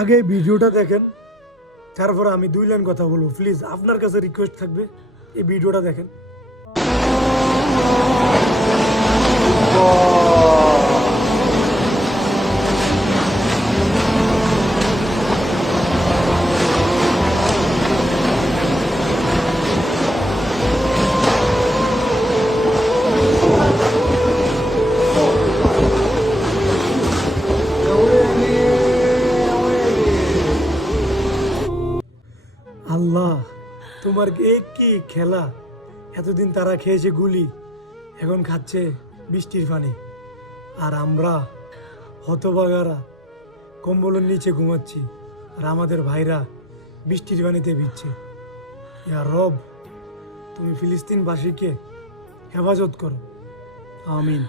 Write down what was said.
আগে ভিডিওটা দেখেন, তারপর আমি 2 লাইন কথা বলবো। প্লিজ আপনার কাছে রিকোয়েস্ট থাকবে এই ভিডিওটা দেখেন। আল্লাহ, তোমার কি খেলা! এতদিন তারা খেয়েছে গুলি, এখন খাচ্ছে বৃষ্টির পানি, আর আমরা হতভাগারা কম্বলের নিচে ঘুমাচ্ছি, আর আমাদের ভাইরা বৃষ্টির পানিতে ভিজছে। ইয়া রব, তুমি ফিলিস্তিনবাসীকে হেফাজত করো, আমিন।